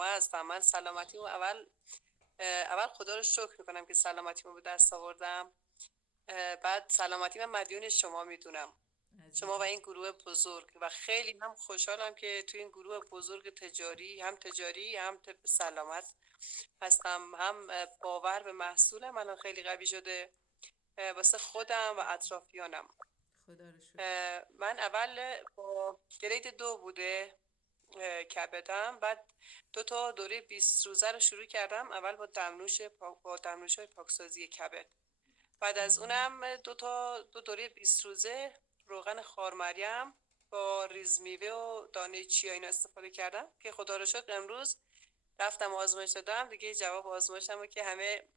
شما هستم. من سلامتیمو اول خدا رو شکر میکنم که سلامتیمو به دست آوردم. بعد سلامتی من مدیون شما میدونم، شما و عزیزم. این گروه بزرگ، و خیلی هم خوشحالم که تو این گروه بزرگ تجاری، هم طب سلامت هستم، هم باور به محصولم الان خیلی قوی شده واسه خودم و اطرافیانم. خدا رو شکر. من اول با گرید 2 بوده کبدم، بعد 2 تا دوره 20 روزه رو شروع کردم. اول با دمنوش های پاکسازی کبد، بعد از خب. اونم 2 دوره 20 روزه روغن خارمریم با ریز میوه و دانه چیا اینا استفاده کردم که خدا رو شکر امروز رفتم آزمایش دادم دیگه. جواب آزمایشم رو که همه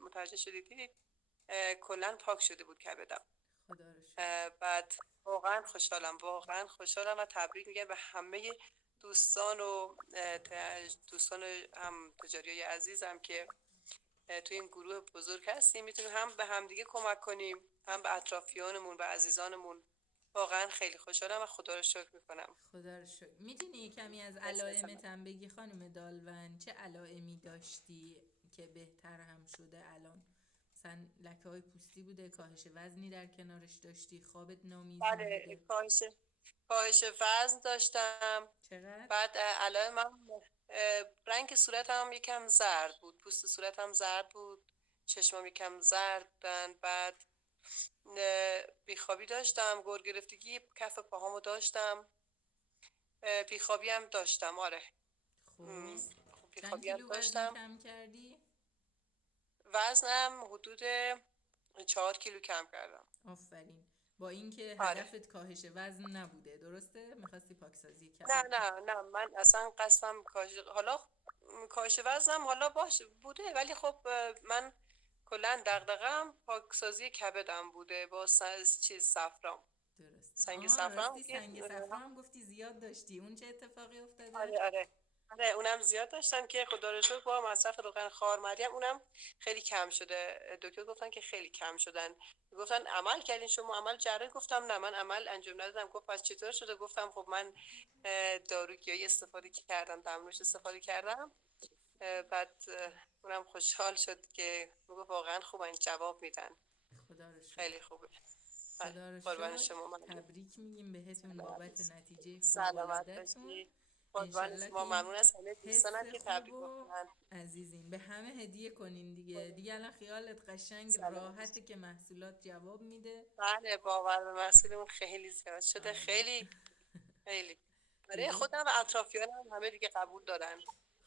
متوجه شدید، کلا پاک شده بود کبدم. خدا رو شکر. بعد واقعا خوشحالم و تبریک میگم به همه دوستان و دوستان هم تجاری عزیزم که تو این گروه بزرگ هستیم، میتونیم هم به همدیگه کمک کنیم، هم به اطرافیانمون و عزیزانمون. واقعا خیلی خوشحالم و خدا رو شکر میکنم. خدا رو شکر. میتونی کمی از مرسی از همه. علائمت هم بگی خانم دالون؟ چه علائمی داشتی که بهتر هم شده الان؟ مثلا لکه های پوستی بوده، کاهش وزنی در کنارش داشتی، خوابت نامیزون بله، بوده؟ کاهش وزن داشتم. چقدر؟ بعد علائم من رنگ صورتم یکم زرد بود، پوست صورتم زرد بود، چشمام یکم زرد بودن. بعد بیخوابی داشتم، گرگرفتگی کف پاهامو داشتم، بیخوابی هم داشتم. آره. خب. چند بیخوابی هم کیلو وزن داشتم. کم کردی؟ وزنم حدود 4 کیلو کم کردم. آفرین. با اینکه آره. هدفت کاهش وزن نبوده، درسته؟ میخواستی پاکسازی نه کبد نه کنی. نه، من اصلا قصدم کاهش وزنم حالا باش بوده، ولی خب من کلا دغدغه‌ام پاکسازی کبدم بوده با صفرام، درسته. سنگ راستی صفرام که سنگ صفرا هم گفتی زیاد داشتی، اون چه اتفاقی افتاده؟ آره آره. آره اونم زیاد داشتم که خدا رو شکر با مصرف روغن خارمریم اونم خیلی کم شده. دکتر گفتن که خیلی کم شدن. گفتن عمل کردین شما، عمل جراحی؟ گفتم نه من عمل انجام ندادم. گفت پس چطور شده؟ گفتم خب من داروگیایی استفاده کردم، دمنوش استفاده کردم. بعد اونم خوشحال شد که میگفت واقعا خوب این جواب میدن، خدا رو شکر. خیلی خوبه. خدا رو قربان شکر. شما، ممنون. تبریک میگیم بهتون بابت نتیجه سلامت فوق‌العاده‌تون. باشی. قربان انشالله که شما، این ممنون از همه حس دوستانم که خوب تبریک و گفتن. عزیزین به همه هدیه کنین دیگه. دیگه الان خیالت قشنگ سلامت راحته باشی. که محصولات جواب میده. بله، باور به مسئولمون خیلی زیاد شده، آره. خیلی خیلی. برای دیگه خودم و اطرافیانم همه دیگه قبول دارن.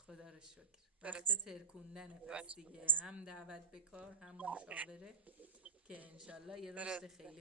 خدا رو شکر. وقت درست. ترکوندنه قربان پس شما دیگه، مرسی. هم دعوت به کار هم بله. مشاوره، که انشالله یه رشد درست. خیلی